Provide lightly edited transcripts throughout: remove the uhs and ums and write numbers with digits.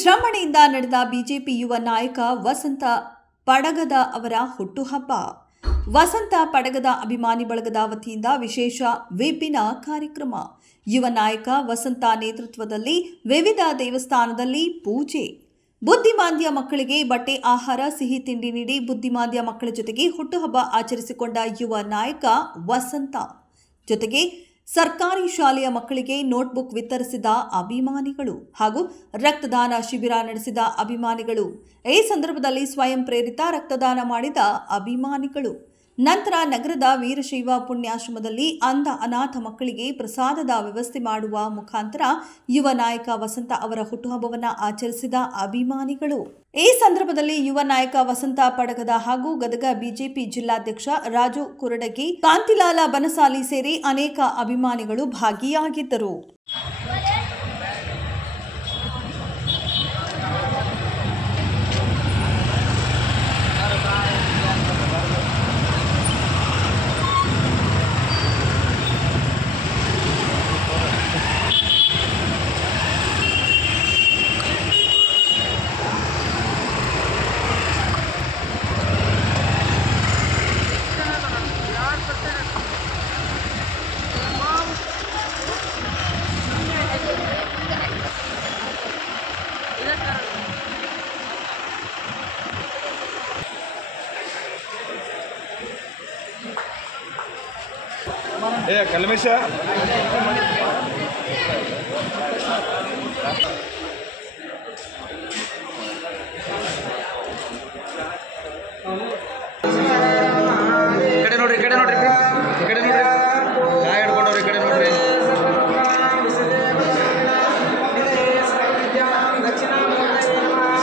ವಿಜೃಂಭಣೆಯಿಂದ ನಡೆದ ಬಿಜೆಪಿ ಯುವ ನಾಯಕ ವಸಂತ ಪಡಗದ ಅವರ ಹುಟ್ಟುಹಬ್ಬ. ವಸಂತ ಪಡಗದ ಅಭಿಮಾನಿ ಬಳಗದ ವತಿಯಿಂದ ವಿಶೇಷ ವಿಪಿನ ಕಾರ್ಯಕ್ರಮ. ಯುವ ನಾಯಕ ವಸಂತ ನೇತೃತ್ವದಲ್ಲಿ ವಿವಿಧ ದೇವಸ್ಥಾನದಲ್ಲಿ ಪೂಜೆ. ಬುದ್ಧಿಮಾಂದ್ಯ ಮಕ್ಕಳಿಗೆ ಬಟ್ಟೆ, ಆಹಾರ, ಸಿಹಿ ತಿಂಡಿ ನೀಡಿ ಬುದ್ಧಿಮಾಂದ್ಯ ಮಕ್ಕಳ ಜೊತೆಗೆ ಹುಟ್ಟುಹಬ್ಬ ಆಚರಿಸಿಕೊಂಡ ಯುವ ನಾಯಕ ವಸಂತ. ಜೊತೆಗೆ ಸರ್ಕಾರಿ ಶಾಲೆಯ ಮಕ್ಕಳಿಗೆ ನೋಟ್ಬುಕ್ ವಿತರಿಸಿದ ಅಭಿಮಾನಿಗಳು ಹಾಗೂ ರಕ್ತದಾನ ಶಿಬಿರ ನಡೆಸಿದ ಅಭಿಮಾನಿಗಳು. ಈ ಸಂದರ್ಭದಲ್ಲಿ ಸ್ವಯಂ ಪ್ರೇರಿತ ರಕ್ತದಾನ ಮಾಡಿದ ಅಭಿಮಾನಿಗಳು. ನಂತರ ನಗರದ ವೀರಶೈವ ಪುಣ್ಯಾಶ್ರಮದಲ್ಲಿ ಅಂಧ ಅನಾಥ ಮಕ್ಕಳಿಗೆ ಪ್ರಸಾದದ ವ್ಯವಸ್ಥೆ ಮಾಡುವ ಮುಖಾಂತರ ಯುವ ನಾಯಕ ವಸಂತ ಅವರ ಹುಟ್ಟುಹಬ್ಬವನ್ನು ಆಚರಿಸಿದ ಅಭಿಮಾನಿಗಳು. ಈ ಸಂದರ್ಭದಲ್ಲಿ ಯುವ ನಾಯಕ ವಸಂತ ಪಡಗದ ಹಾಗೂ ಗದಗ ಬಿಜೆಪಿ ಜಿಲ್ಲಾಧ್ಯಕ್ಷ ರಾಜು ಕುರಡಗಿ, ಕಾಂತಿಲಾಲ ಬನಸಾಲಿ ಸೇರಿ ಅನೇಕ ಅಭಿಮಾನಿಗಳು ಭಾಗಿಯಾಗಿದ್ದರು. ಕಲ್ಮೇಶ ಕಡೆ ನೋಡ್ರಿ, ಕಡೆ ನೋಡ್ರಿ, ಕಡೆ ನೋಡ್ರಿ, ಗಾಯ ಹಿಡ್ಕೊಂಡವ್ರಿ, ಕಡೆ ನೋಡ್ರಿ.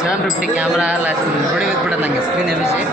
750 ಕ್ಯಾಮ್ರಾ ನೋಡಿ ಬಿಟ್ಬಿಡ ನಂಗೆ ಸ್ಕ್ರೀನ್ ಎಮಿಸಿ.